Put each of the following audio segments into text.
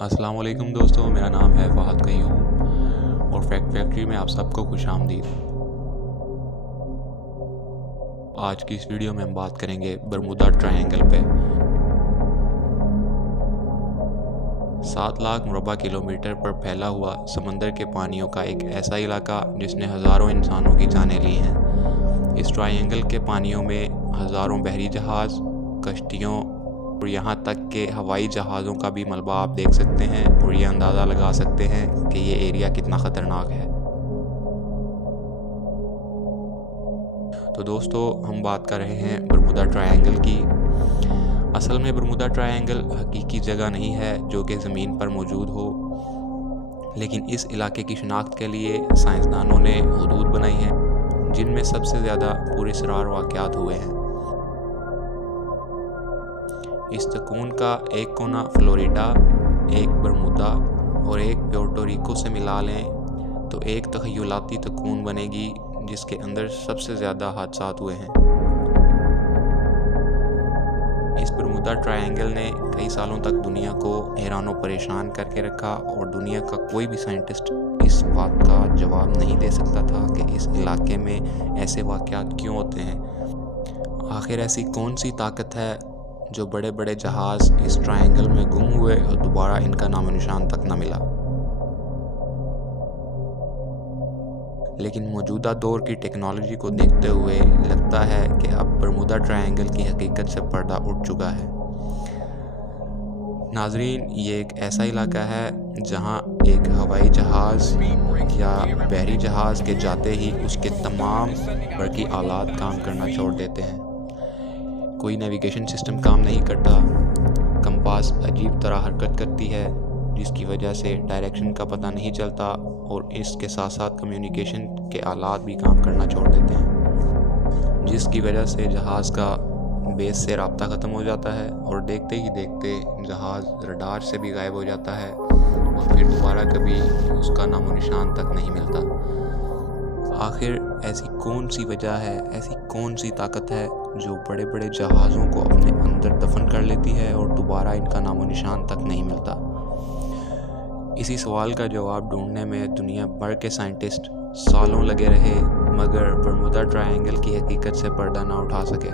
अस्सलाम वालेकुम दोस्तों, मेरा नाम है फ़हद क़य्यूम और फैक्ट फैक्ट्री में आप सबको खुशामदीद। आज की इस वीडियो में हम बात करेंगे बरमूदा ट्रायंगल पे। 7 लाख मुरबा किलोमीटर पर फैला हुआ समंदर के पानियों का एक ऐसा इलाका जिसने हज़ारों इंसानों की जानें ली हैं। इस ट्रायंगल के पानियों में हज़ारों बहरी जहाज़, कश्तियों और यहाँ तक के हवाई जहाज़ों का भी मलबा आप देख सकते हैं और ये अंदाज़ा लगा सकते हैं कि ये एरिया कितना ख़तरनाक है। तो दोस्तों, हम बात कर रहे हैं बरमूदा ट्रायंगल की। असल में बरमूदा ट्रायंगल हकीकी जगह नहीं है जो कि ज़मीन पर मौजूद हो, लेकिन इस इलाके की शनाख्त के लिए साइंसदानों ने हदूद बनाई हैं जिनमें सबसे ज़्यादा पुरअसरार वाक़यात हुए हैं। इस तकून का एक कोना फ्लोरिडा, एक बरमूदा और एक प्योर्टो रिको से मिला लें तो एक तख़य्युलाती तकून बनेगी जिसके अंदर सबसे ज़्यादा हादसात हुए हैं। इस बरमूदा ट्रायंगल ने कई सालों तक दुनिया को हैरान परेशान करके रखा और दुनिया का कोई भी साइंटिस्ट इस बात का जवाब नहीं दे सकता था कि इस इलाके में ऐसे वाक़यात क्यों होते हैं। आखिर ऐसी कौन सी ताकत है जो बड़े बड़े जहाज़ इस ट्रायंगल में गुम हुए और दोबारा इनका नामो निशान तक न मिला। लेकिन मौजूदा दौर की टेक्नोलॉजी को देखते हुए लगता है कि अब बरमूदा ट्रायंगल की हकीकत से पर्दा उठ चुका है। नाजरीन, ये एक ऐसा इलाका है जहां एक हवाई जहाज़ या बहरी जहाज़ के जाते ही उसके तमाम बरकी आलात काम करना छोड़ देते हैं। कोई नेविगेशन सिस्टम काम नहीं करता, कंपास अजीब तरह हरकत करती है जिसकी वजह से डायरेक्शन का पता नहीं चलता और इसके साथ साथ कम्युनिकेशन के आलात भी काम करना छोड़ देते हैं, जिसकी वजह से जहाज़ का बेस से राब्ता ख़त्म हो जाता है और देखते ही देखते जहाज़ रडार से भी गायब हो जाता है और फिर दोबारा कभी उसका नामो निशान तक नहीं मिलता। आखिर ऐसी कौन सी वजह है, ऐसी कौन सी ताकत है जो बड़े बड़े जहाज़ों को अपने अंदर दफन कर लेती है और दोबारा इनका नामो निशान तक नहीं मिलता। इसी सवाल का जवाब ढूंढने में दुनिया भर के साइंटिस्ट सालों लगे रहे, मगर बरमूदा ट्रायंगल की हकीकत से पर्दा ना उठा सके।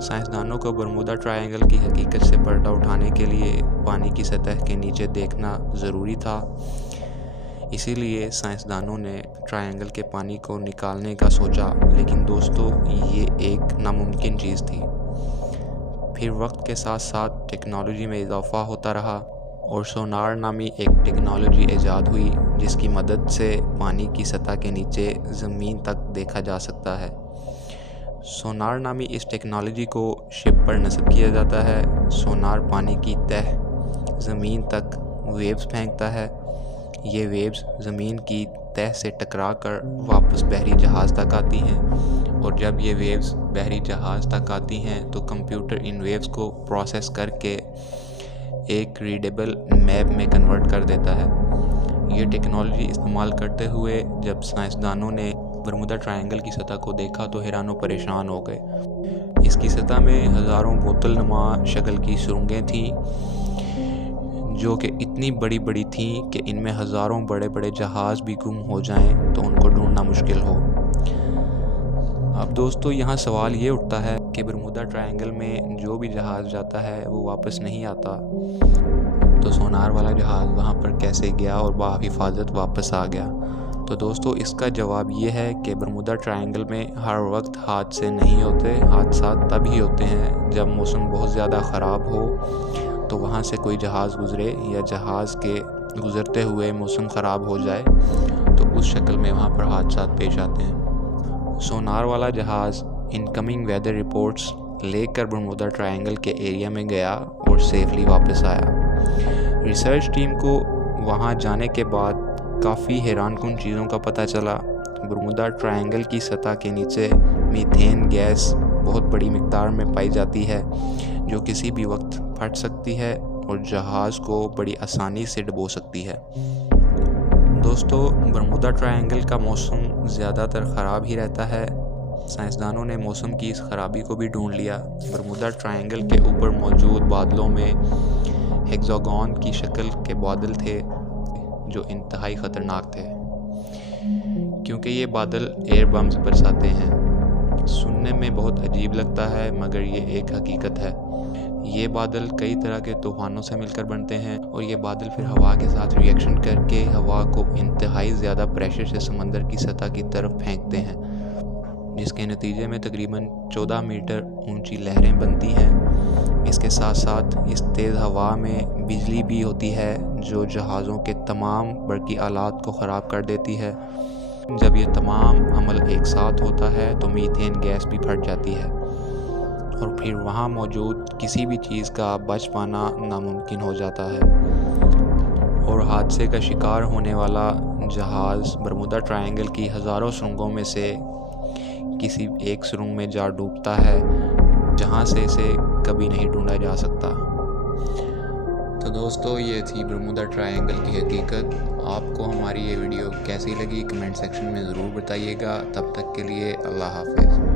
साइंसदानों को बरमूदा ट्रायंगल की हकीकत से पर्दा उठाने के लिए पानी की सतह के नीचे देखना ज़रूरी था। इसीलिए साइंसदानों ने ट्रायंगल के पानी को निकालने का सोचा, लेकिन दोस्तों ये एक नामुमकिन चीज़ थी। फिर वक्त के साथ साथ टेक्नोलॉजी में इजाफा होता रहा और सोनार नामी एक टेक्नोलॉजी ईजाद हुई जिसकी मदद से पानी की सतह के नीचे ज़मीन तक देखा जा सकता है। सोनार नामी इस टेक्नोलॉजी को शिप पर नस्ब किया जाता है। सोनार पानी की तह ज़मीन तक वेव्स फेंकता है। ये वेव्स ज़मीन की तह से टकरा कर वापस बहरी जहाज़ तक आती हैं और जब ये वेव्स बहरी जहाज़ तक आती हैं तो कंप्यूटर इन वेव्स को प्रोसेस करके एक रीडेबल मैप में कन्वर्ट कर देता है। ये टेक्नोलॉजी इस्तेमाल करते हुए जब साइंसदानों ने बरमूदा ट्रायंगल की सतह को देखा तो हैरान परेशान हो गए। इसकी सतह में हज़ारों बोतल नुमा शक्ल की सुरंगें थीं जो कि इतनी बड़ी बड़ी थीं कि इनमें हज़ारों बड़े बड़े जहाज़ भी गुम हो जाएं तो उनको ढूंढना मुश्किल हो। अब दोस्तों, यहाँ सवाल ये उठता है कि बरमूदा ट्रायंगल में जो भी जहाज़ जाता है वो वापस नहीं आता, तो सोनार वाला जहाज़ वहाँ पर कैसे गया और बाहिफाजत वापस आ गया? तो दोस्तों, इसका जवाब ये है कि बरमूदा ट्रायंगल में हर वक्त हादसे नहीं होते। हादसा तभी होते हैं जब मौसम बहुत ज़्यादा ख़राब हो, तो वहाँ से कोई जहाज़ गुज़रे या जहाज़ के गुज़रते हुए मौसम ख़राब हो जाए तो उस शक्ल में वहाँ पर हादसा पेश आते हैं। सोनार वाला जहाज़ इनकमिंग वेदर रिपोर्ट्स लेकर बरमूदा ट्रायंगल के एरिया में गया और सेफली वापस आया। रिसर्च टीम को वहाँ जाने के बाद काफ़ी हैरानकुन चीज़ों का पता चला। बरमूदा ट्रायंगल की सतह के नीचे मीथेन गैस बहुत बड़ी मिक़दार में पाई जाती है जो किसी भी वक्त फट सकती है और जहाज़ को बड़ी आसानी से डुबो सकती है। दोस्तों, बरमूदा ट्रायंगल का मौसम ज़्यादातर ख़राब ही रहता है। साइंसदानों ने मौसम की इस ख़राबी को भी ढूंढ लिया। बरमूदा ट्रायंगल के ऊपर मौजूद बादलों में हेक्सागोन की शक्ल के बादल थे जो इंतहाई ख़तरनाक थे, क्योंकि ये बादल एयर बम्स बरसाते हैं। सुनने में बहुत अजीब लगता है, मगर ये एक हकीकत है। ये बादल कई तरह के तूफ़ानों से मिलकर बनते हैं और ये बादल फिर हवा के साथ रिएक्शन करके हवा को इंतहाई ज़्यादा प्रेशर से समंदर की सतह की तरफ फेंकते हैं, जिसके नतीजे में तकरीबन 14 मीटर ऊंची लहरें बनती हैं। इसके साथ साथ इस तेज़ हवा में बिजली भी होती है जो जहाज़ों के तमाम बरकी आलात को ख़राब कर देती है। जब ये तमाम अमल एक साथ होता है तो मीथेन गैस भी फट जाती है और फिर वहाँ मौजूद किसी भी चीज़ का बच पाना नामुमकिन हो जाता है और हादसे का शिकार होने वाला जहाज़ बरमुदा ट्रायंगल की हज़ारों सुरंगों में से किसी एक सुरंग में जा डूबता है, जहाँ से इसे कभी नहीं ढूंढा जा सकता। तो दोस्तों, ये थी बरमुदा ट्रायंगल की हकीकत। आपको हमारी ये वीडियो कैसी लगी कमेंट सेक्शन में ज़रूर बताइएगा। तब तक के लिए अल्लाह हाफ़िज़।